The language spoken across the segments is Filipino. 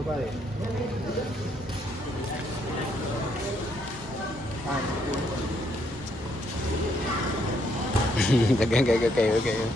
babae. Dagang kayo.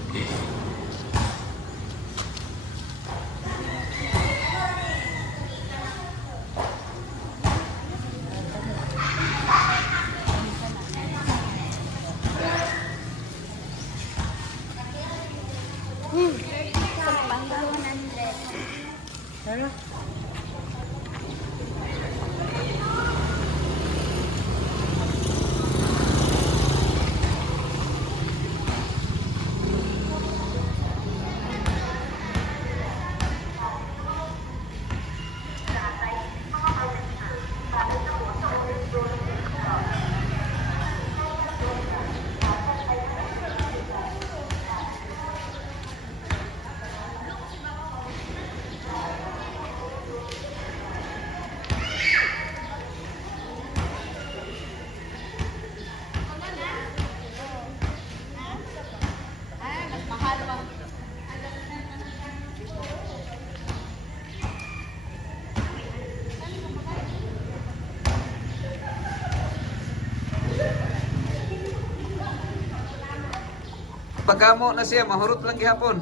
Pagkamo na siya, mahurot lang gihapon.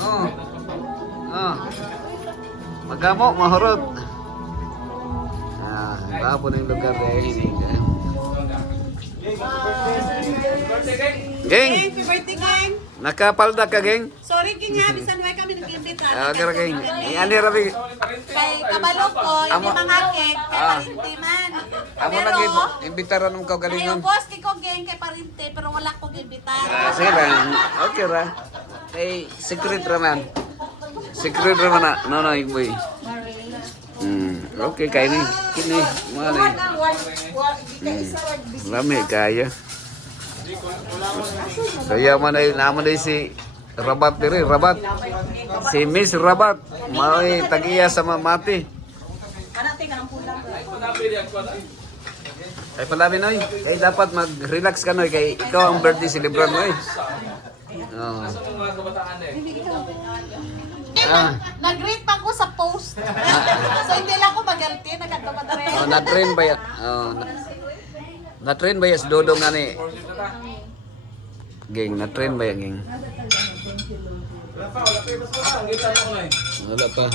Oh. Oh. Pagkamo, mahurot. Ah, gihapon yung lugar dahil hindi. Geng! Happy birthday, Geng! Nakapalda ka, Geng? Sorry, Geng, ha? Bisan way kami nag-imbita. Okay, Geng. Yan ni Rabi. Kay Kabalog ko, hindi mga cake, kay Parinte man. Amo nag-imbitaran ng Ay, kaugalingon. boss, di ko, Geng, kay Parinte, pero wala ko gimbita. Sige lang. Okay ra. Secret raman. Secret raman na. No, boy. Okay, kayo ni. Kini. Mga ni. Lami kaya. Kaya naman na si Rabat diri, Rabat. Si Miss Rabat. May tagiya sa mamati. Ay palabi noy. Kay dapat mag-relax ka noy kay ikaw ang birthday celebration noy. Oh. Nag-rate pa ko sa post. So, hindi lang ako magalti, nagkatamadari. Oh, na-train ba yan? Oh, na-train ba yan si Dodong nga ni? Geng, na-train ba yan, Geng? Wala pa.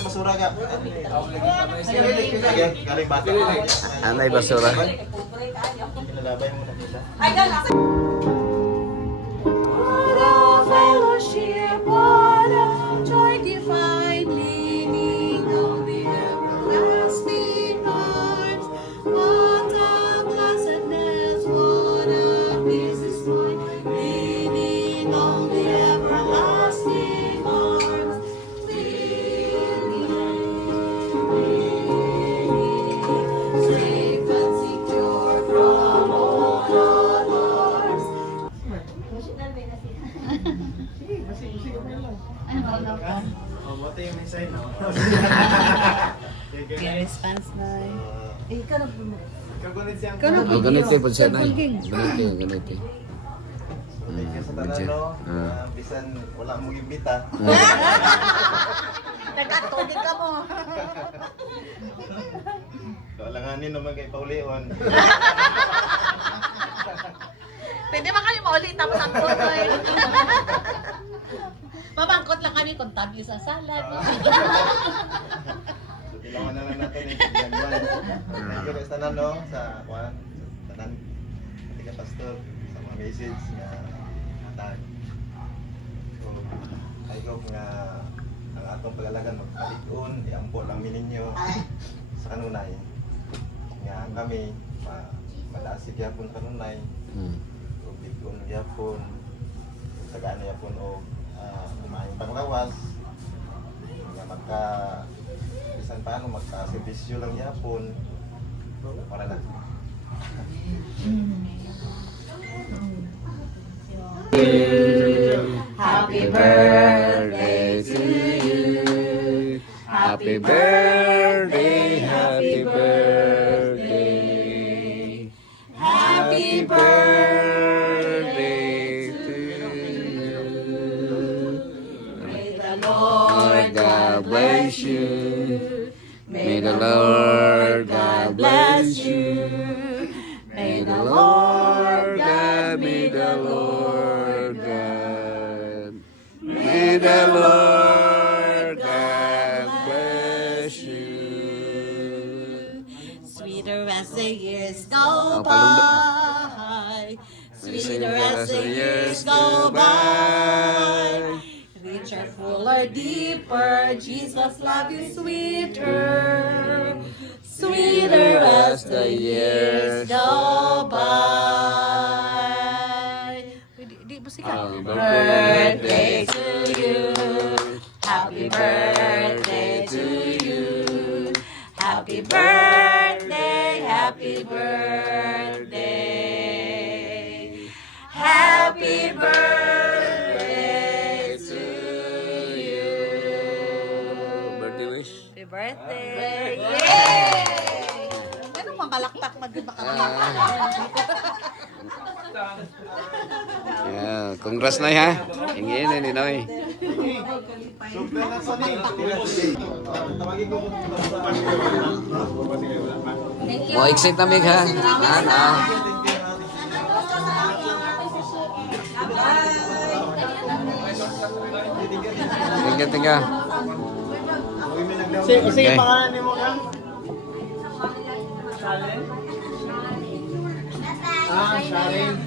Masura ka. Galing bata. Anay basura. Pinalabay mo na kita. What a fellowship, what a joy divine, leaning on the everlasting arms. What a blessedness, what a peace is mine, leaning on the everlasting arms. Safe and secure from all alarms. Oh, buti yung may sign, no? Response na eh. Ikaw na Kagunit siyang Oh, ganito po siya na. Ganito. Thank you sa tanan, no? Bisan wala mong imbita. nagkatubig ka mo. Langanin naman kay Paulion. Pwede ba kami maulit tapos ang tuloy? Mamangkot lang kami kung tabi sa salad. So, tilawan na lang natin yung pagdagwan. Thank you guys tanan, no? Sa tanan. Pati ka pastor sa mga message nga hatag. So, I hope nga ang atong pag-alagan magpalig-on, iampo lang mininyo sa kanunay. Nga kami, madasig yapon kanunay. So, big-on yapon. Tagaan na yapon o kumain panglawas. Nga bisan paano magka-servisyo lang yapon. Para na. Happy birthday to you. Happy birthday, happy birthday. Happy birthday to you. May the Lord God bless you. May the Lord God bless you. May the Lord God, may the Lord God, may the Lord God bless you. Sweeter as the years go Oh, palumda. by, sweeter as the years go by, richer, fuller, deeper, Jesus' love is sweeter, sweeter as the years go by. Di mo sikat. Happy Birthday to you. Happy birthday to you. Happy birthday, happy birthday. Happy birthday to you. Birthday wish. Happy birthday. Yay! Anong mamalakpak Yeah, congrats na ha. Ingin ni Noy. Super na sa ni. Tawagin ko Mo exit na mig ha. Ah. Tingga. Sige, Okay. pangalan ni mo ka? Shalen? Shalen.